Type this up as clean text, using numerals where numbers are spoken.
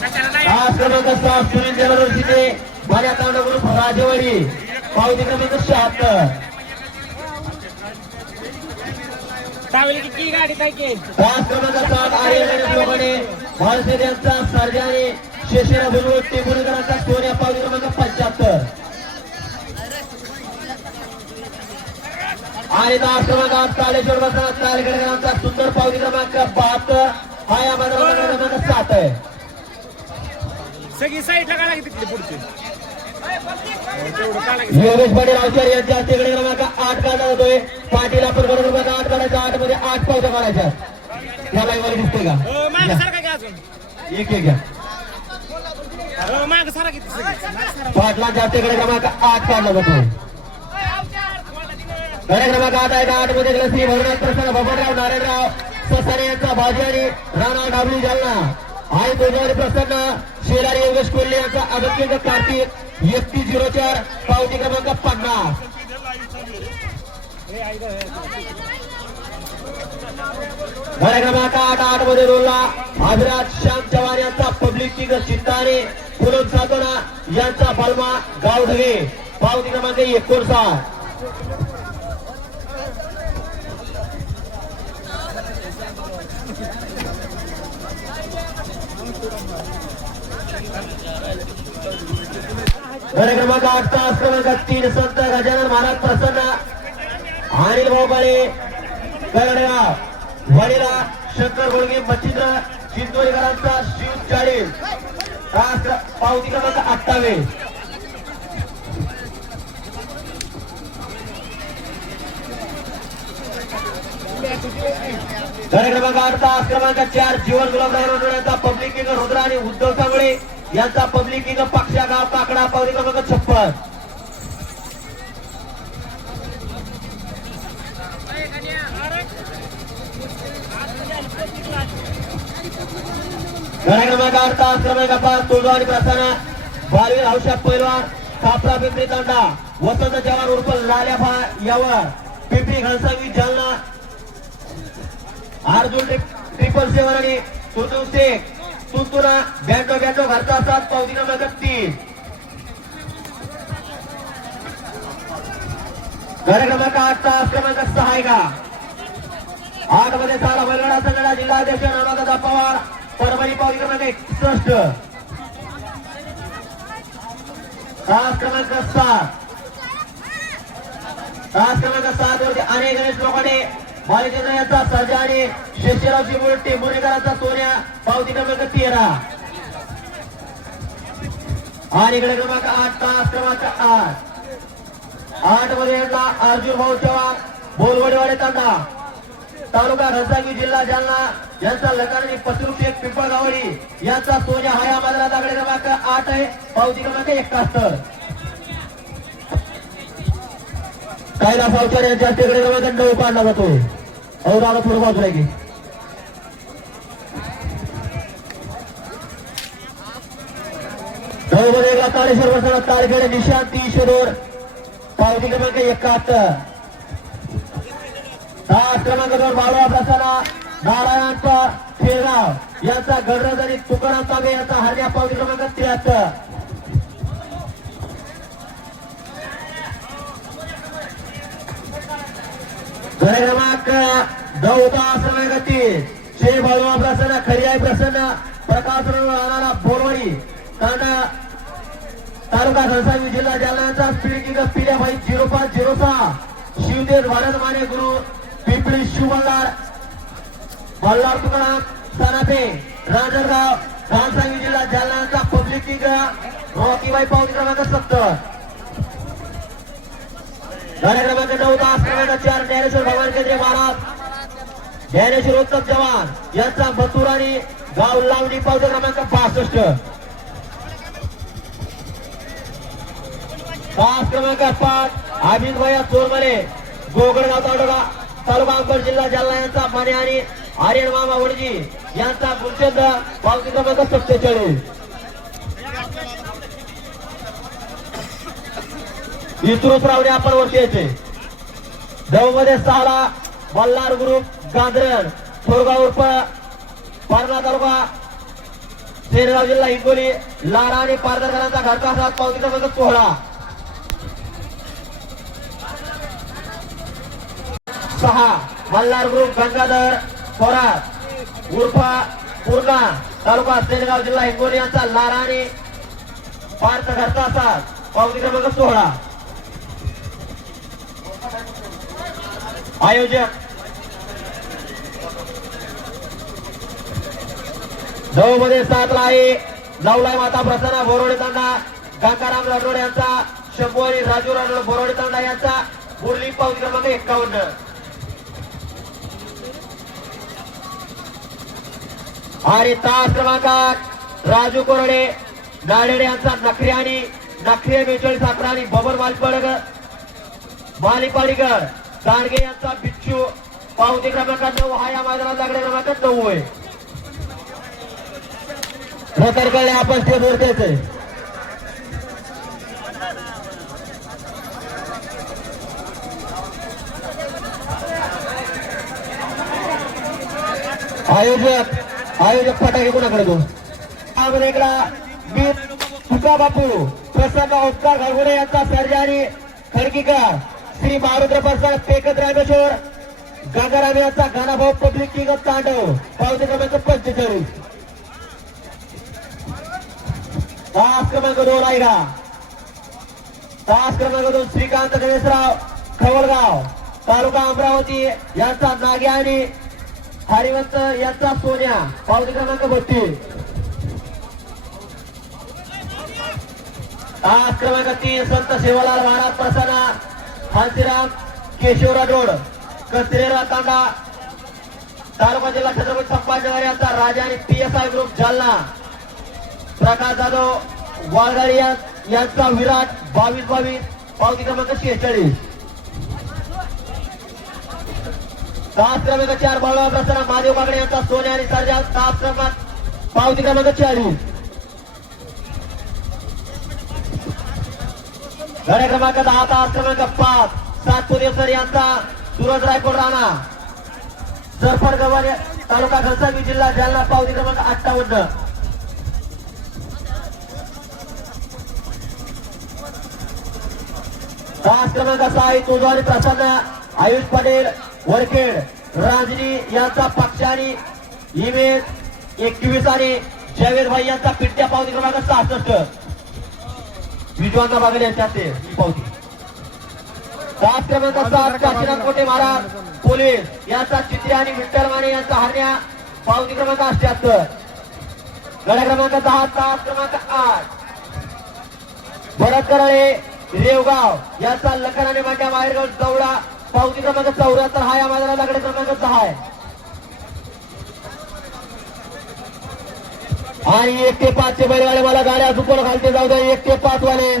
तास क्रमांक 7 सुनील देवरोजीचे माझ्या तांडा ग्रुप राजेवाडी पावती क्रमांक 76 तास क्रमांक 7 आर्यन लोकांनी भारत यांचा सर्जाने शेषेरा बुलबुल टेंभुरीकरांचा सोन्या पावती क्रमांक 75 आणि तास क्रमांक 8 कालेश्वर बसना तालगडकरांचा सुंदर पावती क्रमांक 72 हा या मैदानाचा क्रमांक 7 आहे. सगळी साईडला काढा तिथली पुढची योगेश पाटील अवचार यांच्या हस्ते क्रमांक 8 काढला जातोय. पाटील आपण क्रमांक 8 काढायचा 8 मध्ये 8 पावत्या काढायच्या त्या लाईव्ह दिसते का माग सारखा घ्या अजून एक घ्या माग सारा किती पाटलांच्या हस्ते क्रमांक 8 काढला जातोय. क्रमांक 8 आहे 8 मध्ये श्री भरनाथ प्रसन्न भगवानराव नारायणराव ससाने यांचा भाजी आणि राणा डाबली जालना आई गोदावरी प्रसन्न शेलारी योगेश कोल्हे यांचा अगत्य कार्तिक 3104 पावती क्रमांक 50 क्रमांक 8 मध्ये रोला अभिराज श्याम चव्हाण यांचा पब्लिक किंग चिंताने पुरून सातोना यांचा बलमा गावढगे पावती क्रमांक 59 क्रमांक 8 तास क्रमांक 3 संत गजानन महाराज प्रसन्न अनिल भाऊबाळे करडगाव वडीला शंकर गोळगे मच्छिंद्र चिंचोलीकरांचा शिव 40 तास पावती क्रमांक 28 क्रमांक 8 तास क्रमांक 4 जीवन गुलाबराव यांचा पब्लिक किंग रुद्र आणि उद्धव सांगळे यांचा पब्लिक किंग पक्षा गाव काकडा पावती क्रमांक 56 क्रमांक 8 तास क्रमांक 5 तुळजावाडी प्रसन्न बालवीर हौशा पैलवान कापरा पिंपरी तांडा वसंत जवान उर्फ लाल्याभा यावर पिंपरी घनसावी जालना अर्जुन 777 आणि तुतू शेख तुतुरा 92 घरचा साथ पावती क्रमांक 3 क्रमांक 8 तास क्रमांक 6 आहे का 8 मध्ये सारा बैलगाडा संघटना जिल्हाध्यक्ष नामादादा पवार परभणी पावती क्रमांक 61 तास क्रमांक 7 तास क्रमांक 7 वरती अनेक गणेश लोकांनी बालेचंद्र यांचा सर्जा आणि शेषरावची मूळ टेंभुरीकरांचा सोन्या पावती क्रमांक 13 आणि इकडे क्रमांक 8 तास क्रमांक 8 मध्ये यांचा अर्जुन भाऊ चव्हाण बोलवडेवाडे तांडा तालुका घनसावंगी जिल्हा जालना यांचा लकान आणि पसरू शेख पिंपळगावडी यांचा सोन्या हा या मैदानात आकडे क्रमांक 8 आहे पावती क्रमांक 71 कैलास अवचार यांच्या हस्ते क्रमांक 9 काढला जातो. औराला थोडं बाजूला की मध्ये तारेश्वर बसला तारखेडे निशांती शिरोड पावती क्रमांक 71 तास क्रमांक 2 बाळवा प्रसन्न नारायणचा खेळगाव यांचा गडराज आणि तुकाराम ताबे यांचा हरण्या पावती क्रमांक 73 क्रमांक 9 तास क्रमांक 3 श्री बाळवा प्रसन्न खरियाई प्रसन्न प्रकाश राणा बोरवाडी तांडा तालुका घनसावंगी जिल्हा जालना स्पीड पिल्याबाई 0506 शिवदेव भारत माने गुरु पिंपळी शिवबल्लार बल्लार तुकाराम सनापे रांजणगाव घनसावंगी जिल्हा जालना पब्लिक किंग रॉकीबाई पावती क्रमांक 70 क्रमांक 9 तास क्रमांक 4 ज्ञानेश्वर भगवान केंद्रे महाराज ज्ञानेश्वर उत्तम जवान यांचा मथुर आणि गाव लावणी पावती क्रमांक 62 तास क्रमांक 5 अमित भैया चोरमले गोगडगाव तालुका अंबड जिल्हा जालना यांचा माने आणि आर्यन मामा वडजी यांचा गुलचंद पावती क्रमांक 47 इतरूच रावणे आपण वरती यायचे. देवमध्ये 6 मल्हार ग्रुप गांधरण थोरगाव उर्फ पारला तालुका सेनगाव जिल्हा हिंगोली लारा आणि पारदरकरांचा घरचा साथ पावती क्रमांक 16 6 मल्हार ग्रुप गंगाधर थोरात उर्फा पूर्णा तालुका सेनगाव जिल्हा हिंगोली यांचा लारा आणि पारचा घरचा साथ पावती क्रमांक 16 आयोजक नऊ मध्ये 7 ला आहे नवलाय माता प्रसन्न बोरोडे तांडा गंगाराम राठोड यांचा शंभू आणि राजू राठोड बोरोडे तांडा यांचा मुरली पावती क्रमांक 51 आणि तास क्रमांकात राजू कोरडे नाडेडे यांचा नखरे आणि नखरे 42 आणि बबर मालिपाडीकर दांडगे यांचा बिच्छू पावती क्रमांक 9 हा या मैदानात लागले क्रमांक 9 आहे. रतरकडे आपण स्टेजवरतीच आहे. आयोजक फटाके कोणाकडे तो मी तुका बापू प्रसन्न ओंकार घालगुडे यांचा सर्जा आणि खडकीकर श्री मारुद्र प्रसाद पेकत रामेश्वर गंगाराम यांचा गाणाभाऊ पब्लिक किंग ऑफ तांडव पावती क्रमांक 45 तास क्रमांक 2 आहे का तास क्रमांक 2 श्रीकांत गणेशराव खवळगाव तालुका अमरावती यांचा नाग्या आणि हरिवंत यांचा सोन्या पावती क्रमांक 32 तास क्रमांक 3 संत सेवालाल महाराज प्रसन्न हंसीराम केशवराव रोड कचरेरा तांडा तालुका जिल्हा छत्रपती संभाजीनगर यांचा राजा आणि PSI ग्रुप जालना प्रकाश जाधव वाळगाडी यांचा विराट 22 पावती क्रमांक 46 तास क्रमांक 4 बाळा प्रसन्न महादेव बागडे यांचा सोन्या आणि सर्जा तास क्रमांक पावती क्रमांक 40 गाड्या क्रमांक 10 तास क्रमांक 5 सातपुते सर यांचा सूरज रायकोड राणा सरफड गव्हाण तालुका घनसावंगी जिल्हा जालना पावती क्रमांक 58 तास क्रमांक 6 तुझवारी प्रसन्न आयुष पटेल वरखेड रांजणी यांचा पक्ष आणि इमेज 21 आणि जावेद भाई यांचा पिट्या पावती क्रमांक 66 विजवांना बागडे यांच्या ही पावती तास क्रमांक 7 काशीनाथ कोटे महाराज पोलीस यांचा चित्रे आणि विठ्ठल माने यांचा हरण्या पावती क्रमांक 78 गड्या क्रमांक 10 तास क्रमांक 8 भरत कराळे रेवगाव यांचा लखन आणि मांड्या माहेरगाव दौडा पावती क्रमांक 74 हा या मैदानात लागले क्रमांक 10 आहे. आणि 1 ते 5 चे बैलगाडे मला गाड्या झुकून घालते जाऊ द्या 1 ते 5 वाले